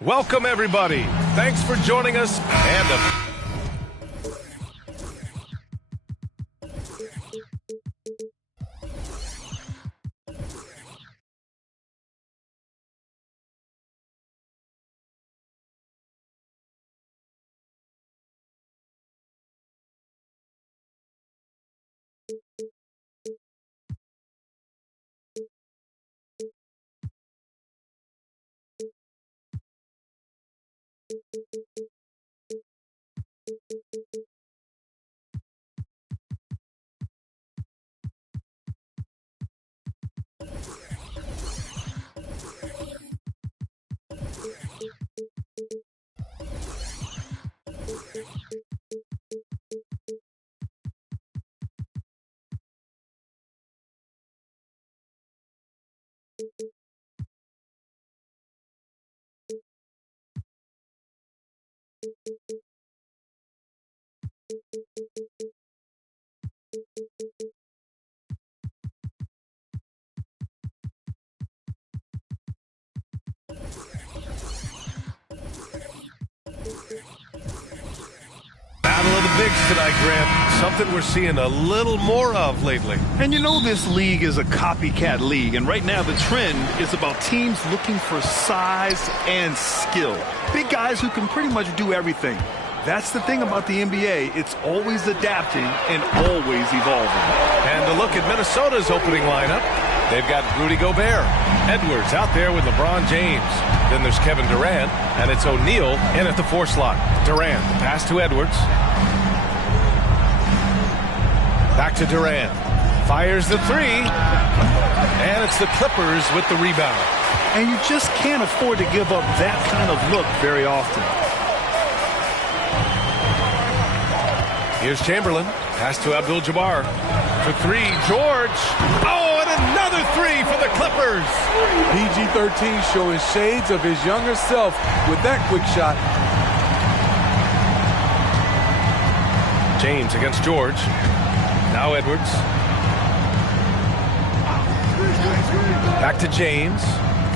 Welcome, everybody. Thanks for joining us. Battle of the Bigs tonight, Grant. Something we're seeing a little more of lately. And you know this league is a copycat league, and right now the trend is about teams looking for size and skill. Big guys who can pretty much do everything. That's the thing about the NBA. It's always adapting and always evolving. And a look at Minnesota's opening lineup. They've got Rudy Gobert. Edwards out there with LeBron James. Then there's Kevin Durant, and it's O'Neal in at the 4 slot. Durant, pass to Edwards. Back to Durant. Fires the 3. And it's the Clippers with the rebound. And you just can't afford to give up that kind of look very often. Here's Chamberlain. Pass to Abdul-Jabbar. For 3, George. Oh, and another 3 for the Clippers. PG-13 showing shades of his younger self with that quick shot. James against George. Now Edwards. Back to James.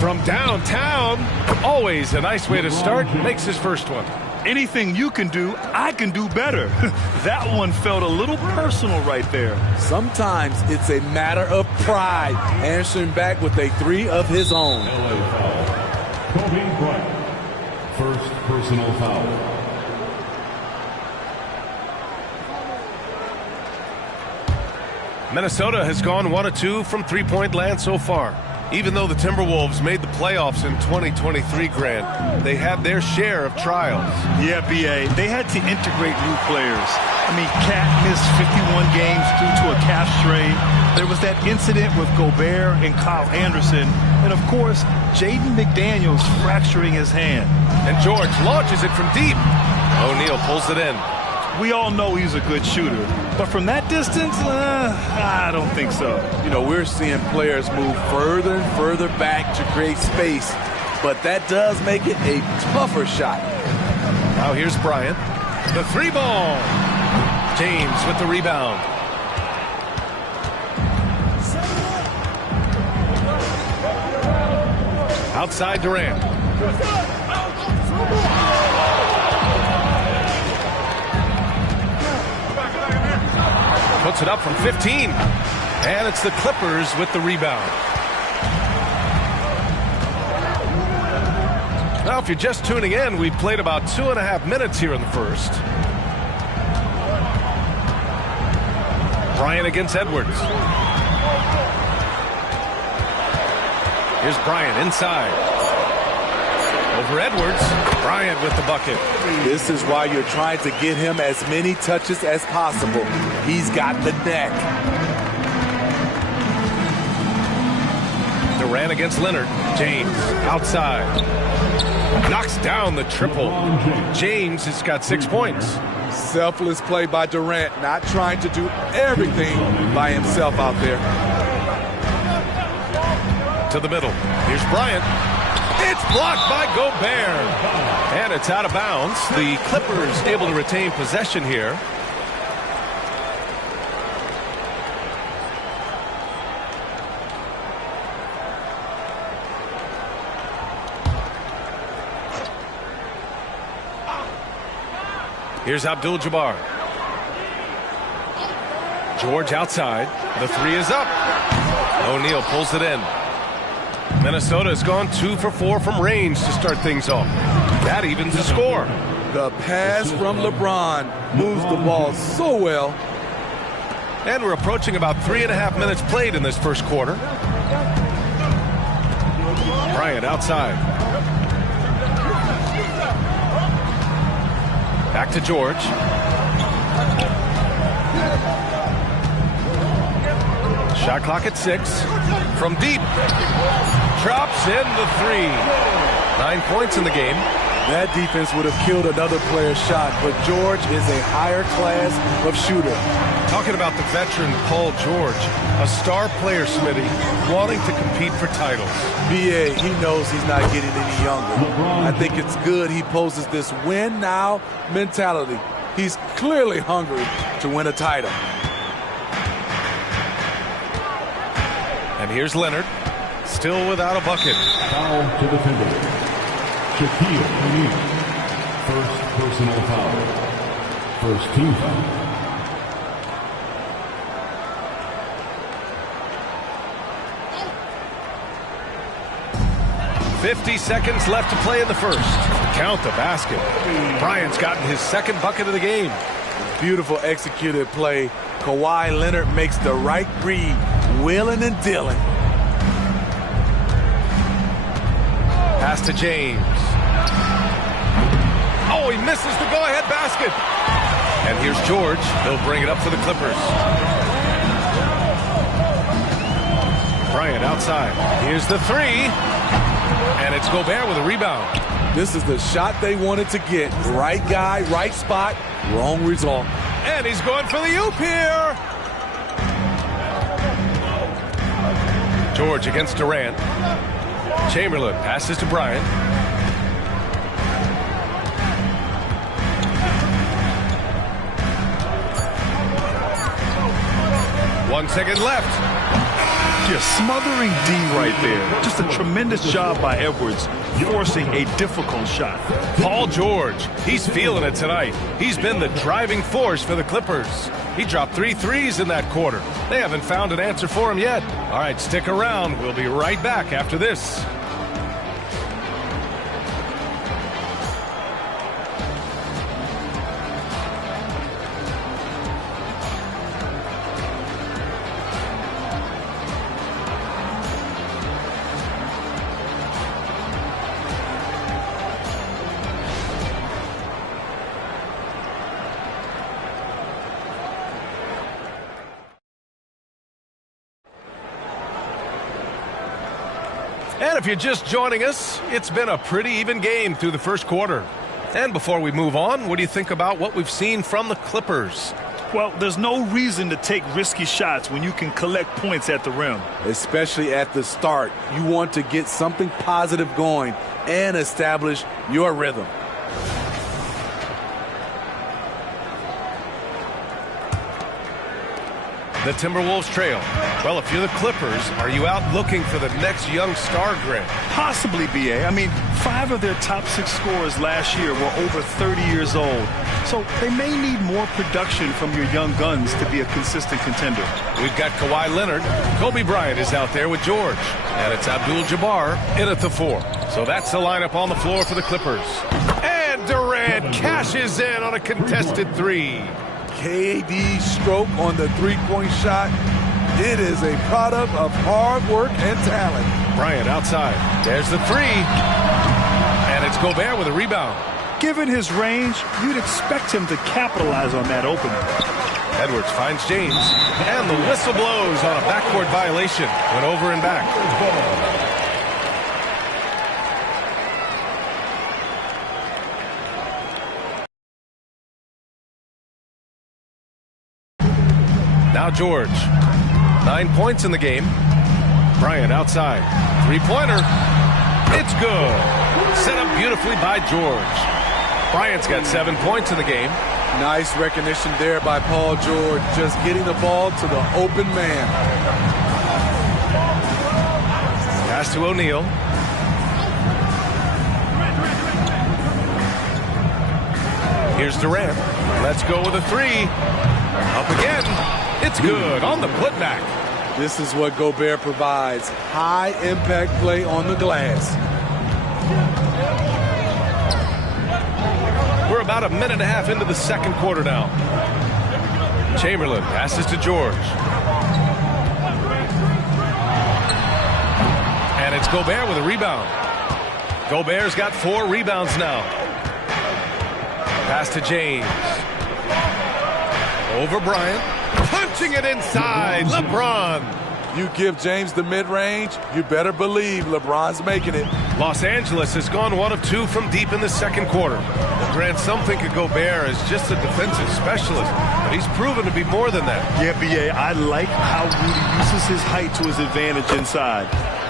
From downtown. Always a nice way to start. Makes his first one. Anything you can do, I can do better. That one felt a little personal right there. Sometimes it's a matter of pride, answering back with a 3 of his own. Kobe Bryant, first personal foul. Minnesota has gone 1 of 2 from three-point land so far. Even though the Timberwolves made the playoffs in 2023, Grant, they had their share of trials. Yeah, B.A., they had to integrate new players. I mean, Cat missed 51 games due to a calf strain. There was that incident with Gobert and Kyle Anderson. And, of course, Jaden McDaniels fracturing his hand. And George launches it from deep. O'Neal pulls it in. We all know he's a good shooter. But from that distance, I don't think so. You know, we're seeing players move further and further back to create space. But that does make it a tougher shot. Now here's Bryant. The 3 ball. James with the rebound. Outside Durant. Puts it up from 15. And it's the Clippers with the rebound. Now, if you're just tuning in, we've played about 2.5 minutes here in the first. Bryant against Edwards. Here's Bryant inside. Over Edwards. Bryant with the bucket. This is why you're trying to get him as many touches as possible. He's got the neck. Durant against Leonard. James outside. Knocks down the triple. James has got 6 points. Selfless play by Durant, not trying to do everything by himself out there. To the middle. Here's Bryant. It's blocked by Gobert. And it's out of bounds. The Clippers able to retain possession here. Here's Abdul-Jabbar. George outside. The three is up. O'Neal pulls it in. Minnesota has gone 2 for 4 from range to start things off. That evens the score. The pass from LeBron moves the ball so well. And we're approaching about 3.5 minutes played in this first quarter. Bryant outside. Back to George. Shot clock at 6. From deep. Drops in the 3. 9 points in the game. That defense would have killed another player's shot, but George is a higher class of shooter. Talking about the veteran Paul George, a star player, Smitty, wanting to compete for titles. B.A., he knows he's not getting any younger. I think it's good he poses this win now mentality. He's clearly hungry to win a title. And here's Leonard, still without a bucket. Foul to the Timberwolves. Shaquille O'Neal. First personal foul. First team foul. 50 seconds left to play in the first. Count the basket. Bryant's gotten his second bucket of the game. Beautiful executed play. Kawhi Leonard makes the right read, wheeling and dealing. Pass to James. Oh, he misses the go-ahead basket. And here's George. He'll bring it up for the Clippers. Bryant outside. Here's the 3. And it's Gobert with a rebound. This is the shot they wanted to get. Right guy, right spot, wrong result. And he's going for the oop here. George against Durant. Chamberlain passes to Bryant. One second left. Just smothering D right there. Just a tremendous job by Edwards, forcing a difficult shot. Paul George, he's feeling it tonight. He's been the driving force for the Clippers. He dropped 3 threes in that quarter. They haven't found an answer for him yet. All right, stick around. We'll be right back after this. And if you're just joining us, it's been a pretty even game through the first quarter. And before we move on, what do you think about what we've seen from the Clippers? Well, there's no reason to take risky shots when you can collect points at the rim. Especially at the start. You want to get something positive going and establish your rhythm. The Timberwolves trail. Well, if you're the Clippers, are you out looking for the next young star grid? Possibly, B.A. I mean, 5 of their top 6 scorers last year were over 30 years old. So they may need more production from your young guns to be a consistent contender. We've got Kawhi Leonard. Kobe Bryant is out there with George. And it's Abdul-Jabbar in at the 4. So that's the lineup on the floor for the Clippers. And Durant cashes in on a contested 3. KD's stroke on the three-point shot. It is a product of hard work and talent. Bryant outside. There's the 3. And it's Gobert with a rebound. Given his range, you'd expect him to capitalize on that opening. Edwards finds James. And the whistle blows on a backcourt violation. Went over and back. Now George. 9 points in the game. Bryant outside. Three-pointer. It's good. Set up beautifully by George. Bryant's got 7 points in the game. Nice recognition there by Paul George, just getting the ball to the open man. Pass to O'Neal. Here's Durant. Let's go with a three. Up again. It's good on the putback. This is what Gobert provides. High impact play on the glass. We're about a minute and a half into the second quarter now. Chamberlain passes to George. And it's Gobert with a rebound. Gobert's got 4 rebounds now. Pass to James. Over Bryant. Punching it inside. LeBron. You give James the mid-range, you better believe LeBron's making it. Los Angeles has gone 1 of 2 from deep in the second quarter. Grant, some think of Gobert as just a defensive specialist, but he's proven to be more than that. Yeah, B.A., I like how Rudy uses his height to his advantage inside.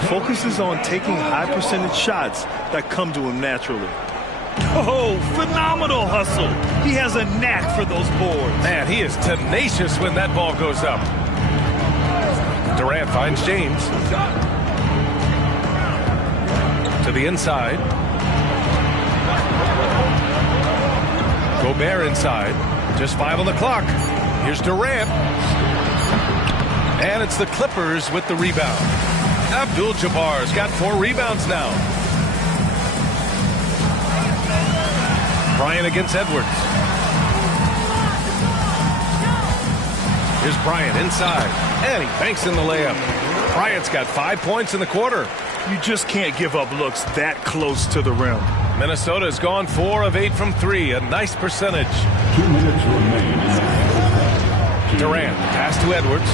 Focuses on taking high percentage shots that come to him naturally. Oh, phenomenal hustle. He has a knack for those boards. Man, he is tenacious when that ball goes up. Durant finds James. To the inside. Gobert inside. Just 5 on the clock. Here's Durant. And it's the Clippers with the rebound. Abdul-Jabbar's got 4 rebounds now. Bryant against Edwards. Here's Bryant inside. And he banks in the layup. Bryant's got 5 points in the quarter. You just can't give up looks that close to the rim. Minnesota's gone 4 of 8 from 3. A nice percentage. 2 minutes remain in the Durant. Pass to Edwards.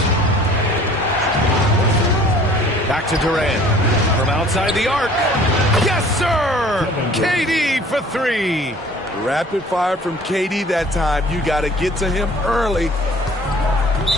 Back to Durant. From outside the arc. Yes, sir! KD for 3. Rapid fire from KD that time. You got to get to him early.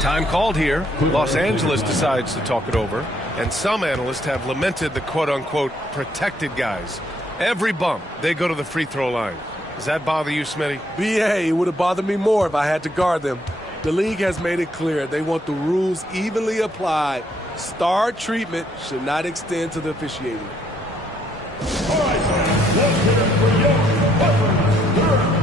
Time called here. Los Angeles decides to talk it over. And some analysts have lamented the quote-unquote protected guys. Every bump, they go to the free throw line. Does that bother you, Smitty? B.A., it would have bothered me more if I had to guard them. The league has made it clear they want the rules evenly applied. Star treatment should not extend to the officiating. All right, fans, let's get it for young Kevin Durant.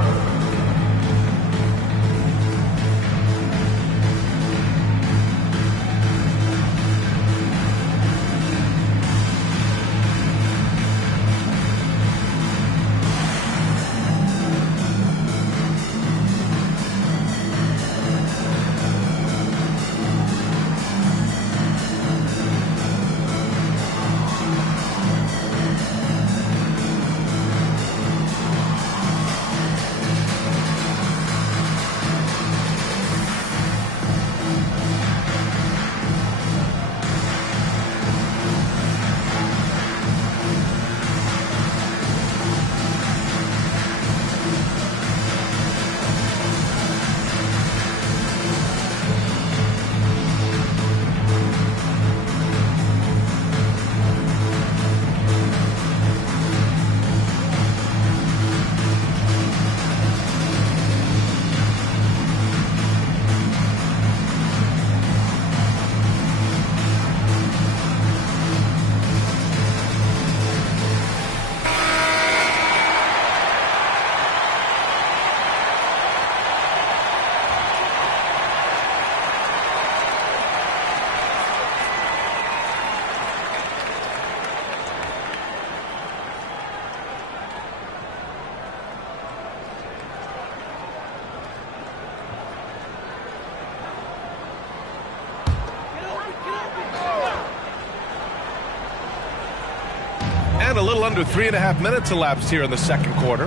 A little under 3.5 minutes elapsed here in the second quarter.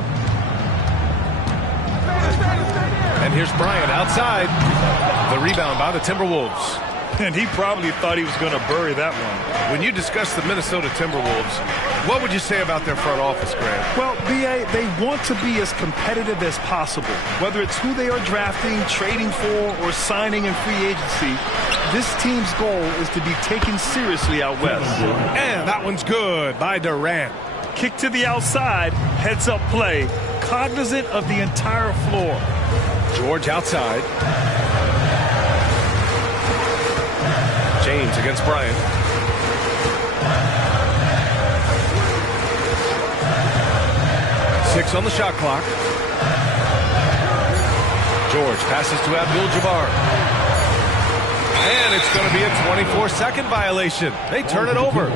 And here's Bryant outside. The rebound by the Timberwolves. And he probably thought he was going to bury that one. When you discuss the Minnesota Timberwolves, what would you say about their front office, Grant? Well, B.A., they want to be as competitive as possible. Whether it's who they are drafting, trading for, or signing in free agency, this team's goal is to be taken seriously out west. And that one's good by Durant. Kick to the outside, heads-up play, cognizant of the entire floor. George outside. James against Bryant. Six on the shot clock. George passes to Abdul-Jabbar. And it's going to be a 24-second violation. They turn it over.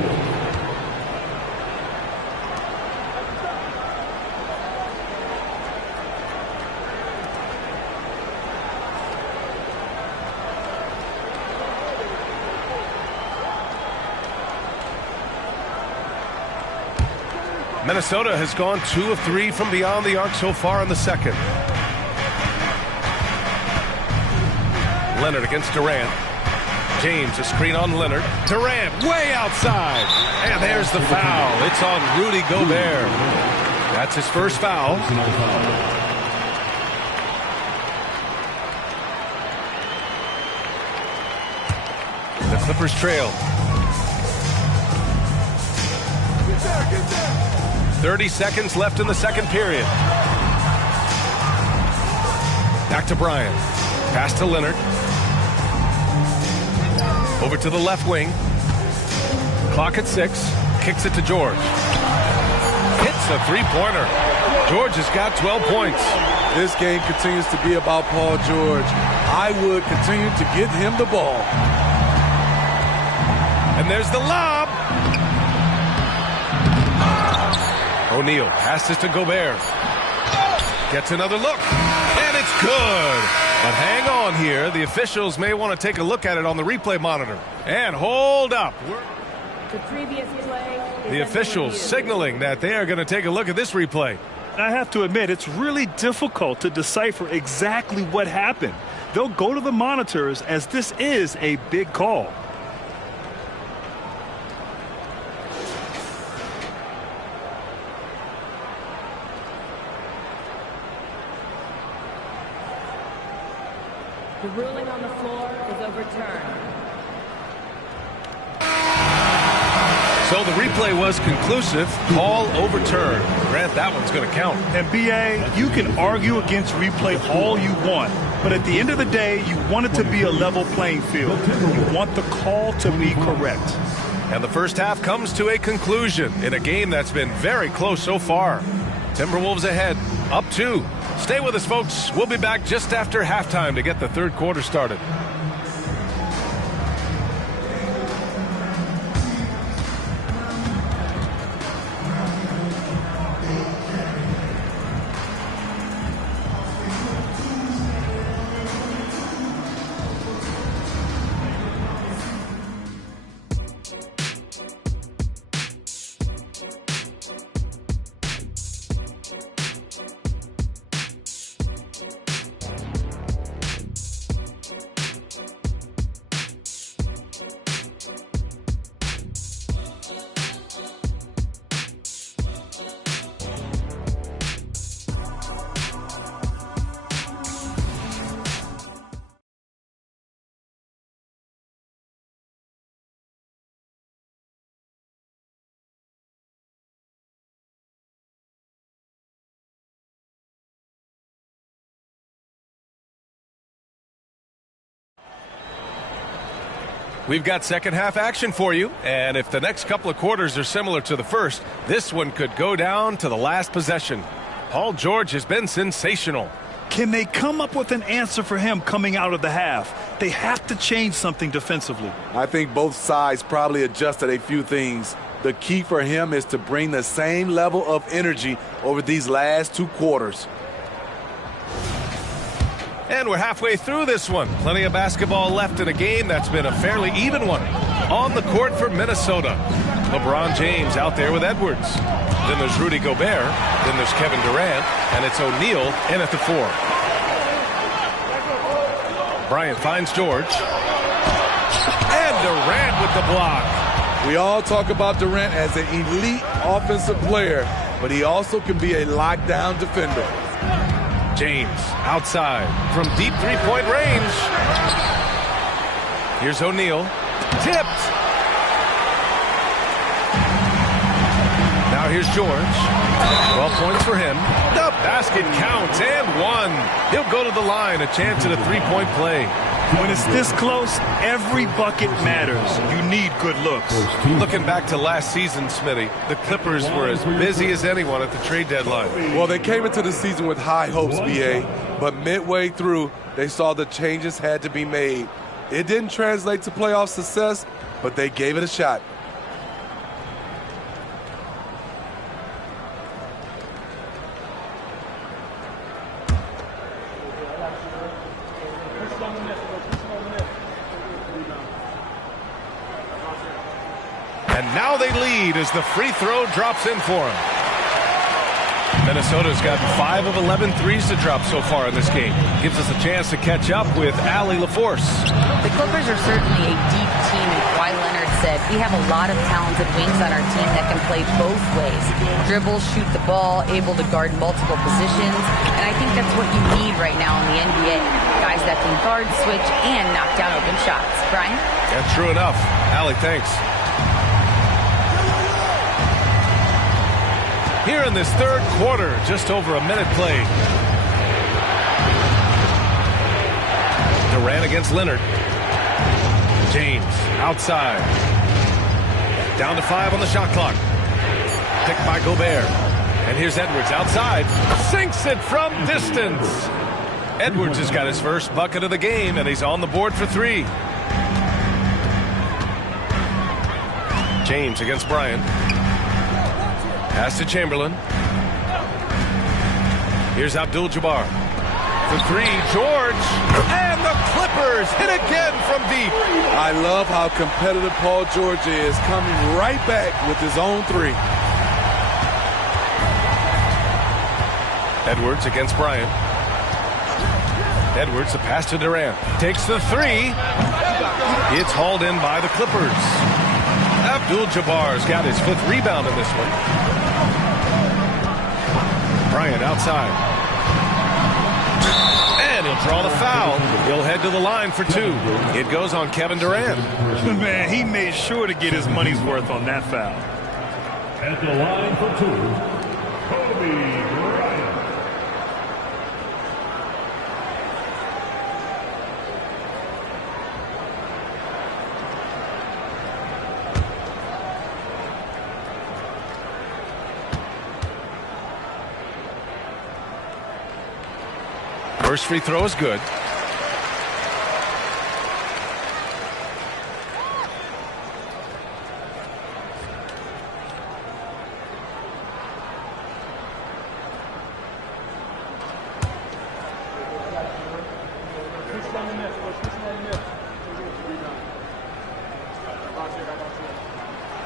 Minnesota has gone 2 of 3 from beyond the arc so far in the second. Leonard against Durant. James, a screen on Leonard. Durant way outside. And there's the foul. It's on Rudy Gobert. That's his first foul. The Clippers trail. 30 seconds left in the second period. Back to Bryant. Pass to Leonard. Over to the left wing. Clock at 6. Kicks it to George. Hits a three-pointer. George has got 12 points. This game continues to be about Paul George. I would continue to get him the ball. And there's the lob. O'Neal passes to Gobert. Gets another look. And it's good. But hang on here. The officials may want to take a look at it on the replay monitor. And hold up. The previous play. The officials signaling that they are going to take a look at this replay. I have to admit, it's really difficult to decipher exactly what happened. They'll go to the monitors as this is a big call. The ruling on the floor is overturned. So the replay was conclusive. Call overturned. Grant, that one's going to count. And B.A., you can argue against replay all you want, but at the end of the day, you want it to be a level playing field. You want the call to be correct. And the first half comes to a conclusion in a game that's been very close so far. Timberwolves ahead, up 2. Stay with us, folks. We'll be back just after halftime to get the third quarter started. We've got second half action for you, and if the next couple of quarters are similar to the first, this one could go down to the last possession. Paul George has been sensational. Can they come up with an answer for him coming out of the half? They have to change something defensively. I think both sides probably adjusted a few things. The key for him is to bring the same level of energy over these last 2 quarters. And we're halfway through this one. Plenty of basketball left in a game that's been a fairly even one. On the court for Minnesota. LeBron James out there with Edwards. Then there's Rudy Gobert. Then there's Kevin Durant. And it's O'Neal in at the 4. Bryant finds George. Durant with the block. We all talk about Durant as an elite offensive player, but he also can be a lockdown defender. James outside from deep three-point range. Here's O'Neal. Tipped. Now here's George. 12 points for him. The basket counts and one. He'll go to the line. A chance at a three-point play. When it's this close, every bucket matters. You need good looks. Looking back to last season, Smitty, the Clippers were as busy as anyone at the trade deadline. Well, they came into the season with high hopes, B.A., but midway through, they saw the changes had to be made. It didn't translate to playoff success, but they gave it a shot. And now they lead as the free throw drops in for them. Minnesota's gotten 5 of 11 threes to drop so far in this game. Gives us a chance to catch up with Allie LaForce. The Clippers are certainly a deep team, and Kawhi Leonard said, we have a lot of talented wings on our team that can play both ways. Dribble, shoot the ball, able to guard multiple positions, and I think that's what you need right now in the NBA. Guys that can guard, switch, and knock down open shots. Brian? Yeah, true enough. Allie, thanks. Here in this third quarter, just over a minute played. Durant against Leonard. James outside. Down to 5 on the shot clock. Picked by Gobert. And here's Edwards outside. Sinks it from distance. Edwards has got his first bucket of the game, and he's on the board for 3. James against Bryant. Pass to Chamberlain. Here's Abdul-Jabbar. For 3, George. And the Clippers hit again from deep. I love how competitive Paul George is, coming right back with his own 3. Edwards against Bryant. Edwards, the pass to Durant. Takes the 3. It's hauled in by the Clippers. Abdul-Jabbar's got his 5th rebound in this one. Bryant outside. And he'll draw the foul. He'll head to the line for 2. It goes on Kevin Durant. Man, he made sure to get his money's worth on that foul. At the line for 2, Kobe Bryant. First free throw is good.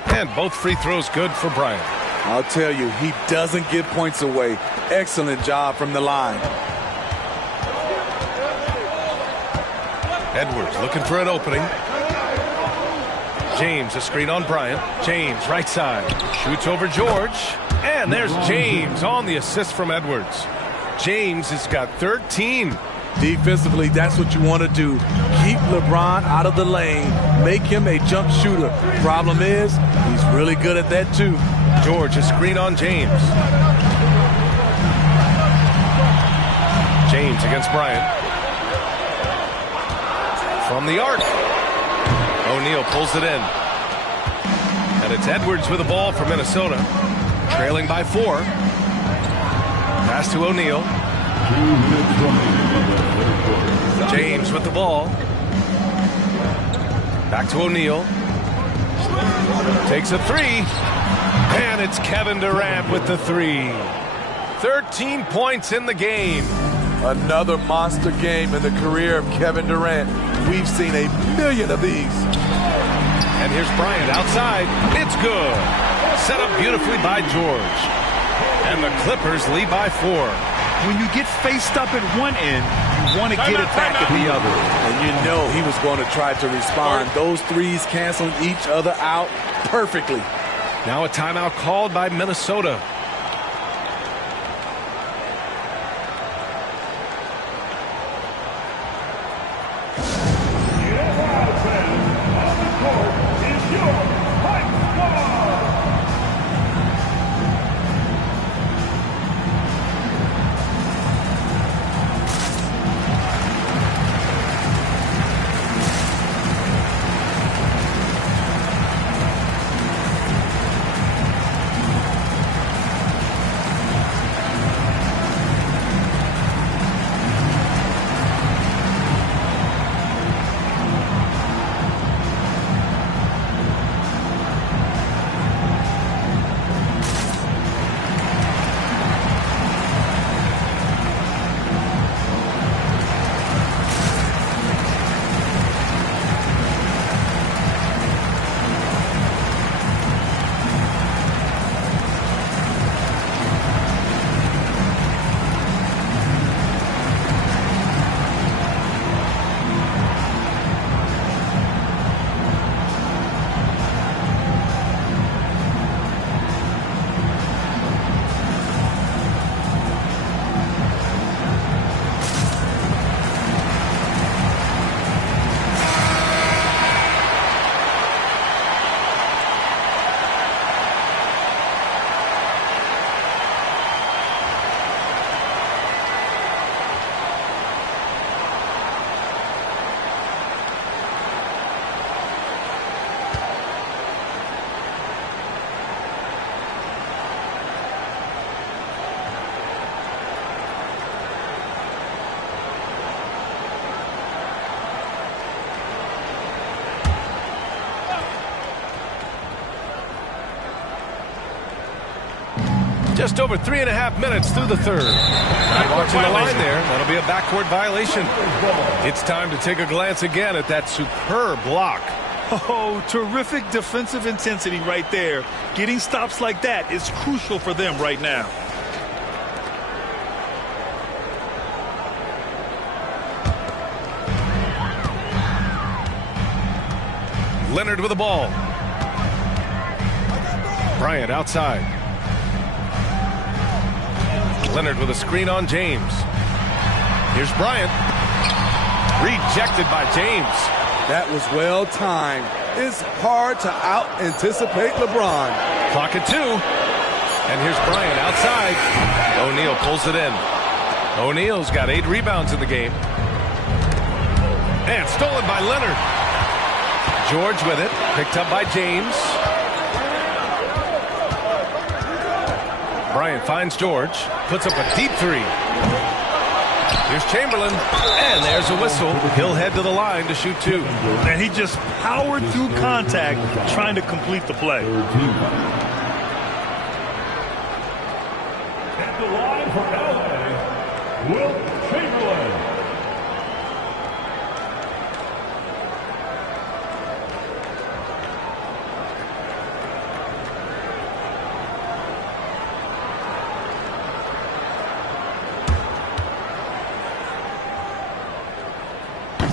And both free throws good for Bryant. I'll tell you, he doesn't give points away. Excellent job from the line. Edwards looking for an opening. James, a screen on Bryant. James, right side. Shoots over George. And there's James on the assist from Edwards. James has got 13. Defensively, that's what you want to do. Keep LeBron out of the lane. Make him a jump shooter. Problem is, he's really good at that too. George, a screen on James. James against Bryant. From the arc. O'Neal pulls it in. And it's Edwards with the ball for Minnesota. Trailing by 4. Pass to O'Neal. James with the ball. Back to O'Neal. Takes a 3. And it's Kevin Durant with the 3. 13 points in the game. Another monster game in the career of Kevin Durant. We've seen a million of these. And here's Bryant outside. It's good. Set up beautifully by George. And the Clippers lead by 4. when you get faced up at one end, you want to get it back at the other. And you know he was going to try to respond. Those threes canceling each other out perfectly. Now a timeout called by Minnesota. Just over 3.5 minutes through the third. Watching the line there, that'll be a backcourt violation. It's time to take a glance again at that superb block. Oh, terrific defensive intensity right there. Getting stops like that is crucial for them right now. Leonard with the ball. Bryant outside. Leonard with a screen on James. Here's Bryant. Rejected by James. That was well timed. It's hard to out-anticipate LeBron. Clock at 2. And here's Bryant outside. O'Neal pulls it in. O'Neal's got 8 rebounds in the game. And stolen by Leonard. George with it. Picked up by James. Bryant finds George. Puts up a deep 3. Here's Chamberlain. And there's a whistle. He'll head to the line to shoot 2. And he just powered through contact trying to complete the play. At the line for LA, Wilt Chamberlain.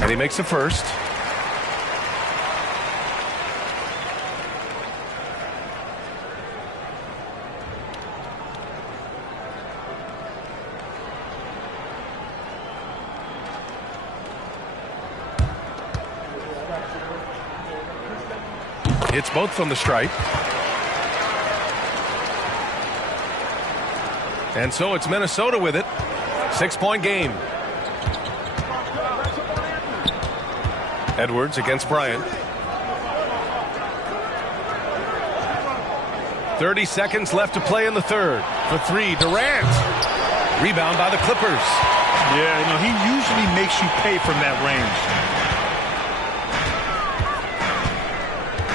And he makes the first. It's both from the stripe. And so it's Minnesota with it. 6-point game. Edwards against Bryant. 30 seconds left to play in the third. For 3, Durant. Rebound by the Clippers. Yeah, you know, he usually makes you pay from that range.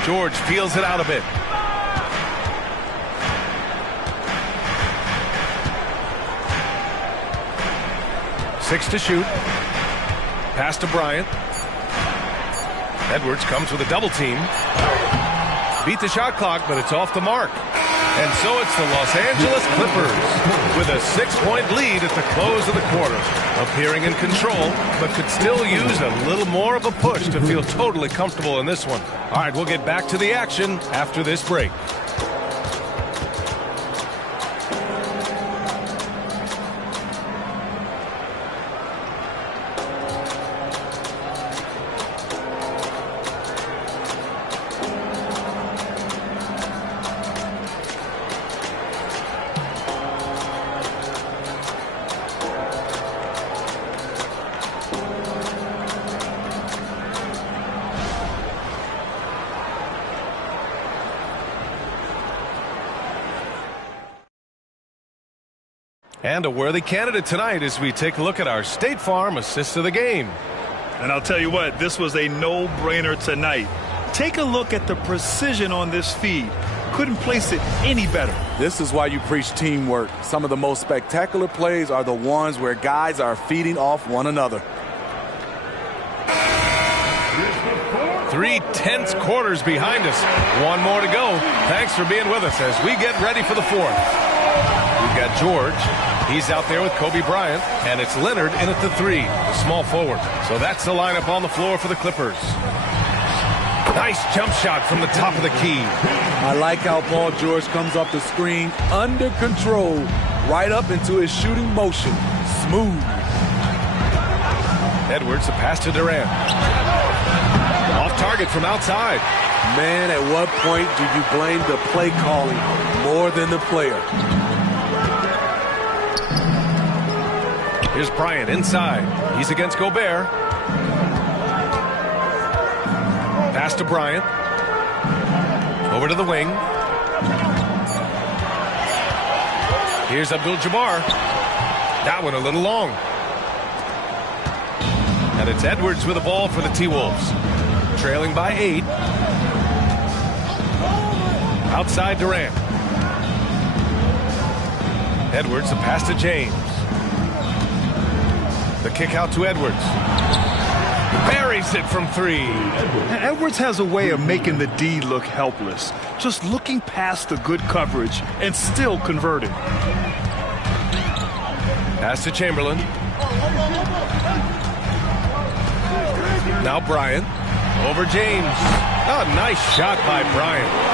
George feels it out a bit. Six to shoot. Pass to Bryant. Edwards comes with a double team. Beat the shot clock, but it's off the mark. And so it's the Los Angeles Clippers with a 6-point lead at the close of the quarter. Appearing in control, but could still use a little more of a push to feel totally comfortable in this one. All right, we'll get back to the action after this break. And a worthy candidate tonight as we take a look at our State Farm assist of the game. And I'll tell you what, this was a no-brainer tonight. Take a look at the precision on this feed. Couldn't place it any better. This is why you preach teamwork. Some of the most spectacular plays are the ones where guys are feeding off one another. 3 tense quarters behind us. One more to go. Thanks for being with us as we get ready for the fourth. We've got George. He's out there with Kobe Bryant. And it's Leonard in at the 3, the small forward. So that's the lineup on the floor for the Clippers. Nice jump shot from the top of the key. I like how Paul George comes off the screen under control, right up into his shooting motion. Smooth. Edwards, the pass to Durant. Off target from outside. Man, at what point do you blame the play calling more than the player? Here's Bryant inside. He's against Gobert. Pass to Bryant. Over to the wing. Here's Abdul-Jabbar. That one a little long. And it's Edwards with the ball for the T-Wolves. Trailing by 8. Outside Durant. Edwards, the pass to James. The kick out to Edwards. Buries it from 3. Edwards has a way of making the D look helpless. Just looking past the good coverage and still converting. Pass to Chamberlain. Now Bryant. Over James. Oh, nice shot by Bryant.